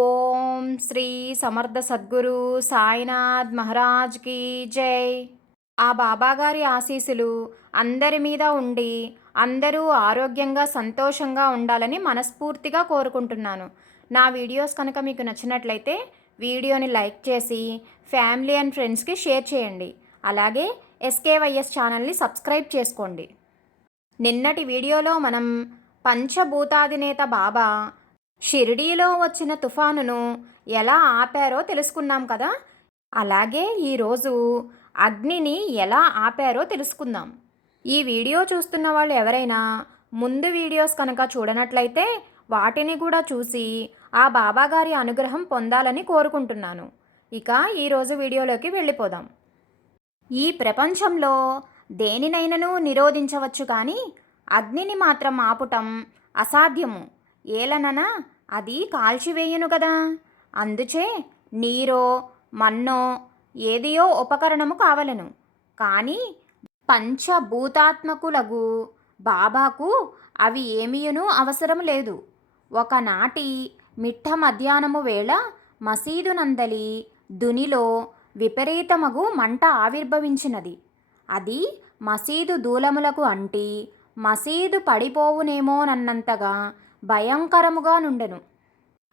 ఓం శ్రీ సమర్థ సద్గురు సాయినాథ్ మహారాజ్కి జై. ఆ బాబాగారి ఆశీస్సులు అందరి మీద ఉండి అందరూ ఆరోగ్యంగా సంతోషంగా ఉండాలని మనస్ఫూర్తిగా కోరుకుంటున్నాను. నా వీడియోస్ కనుక మీకు నచ్చినట్లయితే వీడియోని లైక్ చేసి ఫ్యామిలీ అండ్ ఫ్రెండ్స్కి షేర్ చేయండి. అలాగే ఎస్కేవైఎస్ ఛానల్ని సబ్స్క్రైబ్ చేసుకోండి. నిన్నటి వీడియోలో మనం పంచభూతాధినేత బాబా షిరిడీలో వచ్చిన తుఫానును ఎలా ఆపారో తెలుసుకున్నాం కదా. అలాగే ఈరోజు అగ్నిని ఎలా ఆపారో తెలుసుకుందాం. ఈ వీడియో చూస్తున్న వాళ్ళు ఎవరైనా ముందు వీడియోస్ కనుక చూడనట్లయితే వాటిని కూడా చూసి ఆ బాబాగారి అనుగ్రహం పొందాలని కోరుకుంటున్నాను. ఇక ఈరోజు వీడియోలోకి వెళ్ళిపోదాం. ఈ ప్రపంచంలో దేనినైనను నిరోధించవచ్చు కానీ అగ్నిని మాత్రం ఆపుటం అసాధ్యము. ఏలననా అది కాల్చివేయను కదా అందుచే నీరో మన్నో ఏదియో ఉపకరణము కావలను. కానీ పంచభూతాత్మకులగు బాబాకు అవి ఏమీయునూ అవసరం లేదు. ఒకనాటి మిట్ట మధ్యాహ్నము వేళ మసీదు నందలి దునిలో విపరీతమగు మంట ఆవిర్భవించినది. అది మసీదు దూలములకు అంటి మసీదు పడిపోవునేమోనన్నంతగా భయంకరముగా నుండెను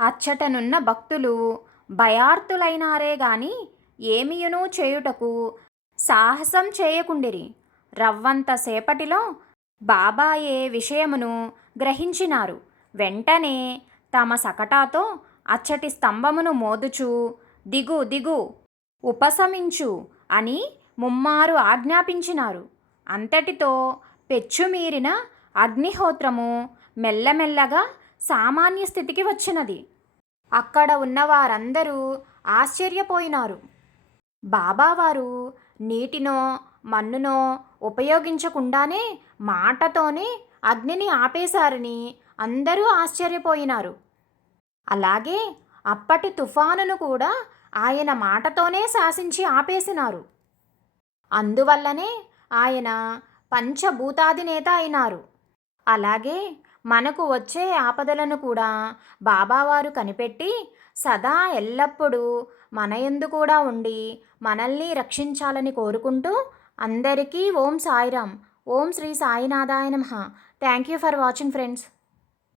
అచ్చటనున్న భక్తులు భయార్తులైనారే గాని ఏమియునూ చేయుటకు సాహసం చేయకుండిరి. రవ్వంత సేపటిలో బాబాయే విషయమును గ్రహించినారు. వెంటనే తమ సకటాతో అచ్చటి స్తంభమును మోదుచు దిగు దిగు ఉపశమించు అని ముమ్మారు ఆజ్ఞాపించినారు. అంతటితో పెచ్చుమీరిన అగ్నిహోత్రము మెల్లమెల్లగా సామాన్య స్థితికి వచ్చినది. అక్కడ ఉన్న వారందరూ ఆశ్చర్యపోయినారు. బాబావారు నీటినో మన్నునో ఉపయోగించకుండానే మాటతోనే అగ్నిని ఆపేశారని అందరూ ఆశ్చర్యపోయినారు. అలాగే అప్పటి తుఫానును కూడా ఆయన మాటతోనే శాసించి ఆపేసినారు. అందువల్లనే ఆయన పంచభూతాధినేత అయినారు. అలాగే మనకు వచ్చే ఆపదలను కూడా బాబావారు కనిపెట్టి సదా ఎల్లప్పుడూ మన ఎందు కూడా ఉండి మనల్ని రక్షించాలని కోరుకుంటూ అందరికీ ఓం సాయిరామ్. ఓం శ్రీ సాయినాథాయ నమ. Thank you for watching friends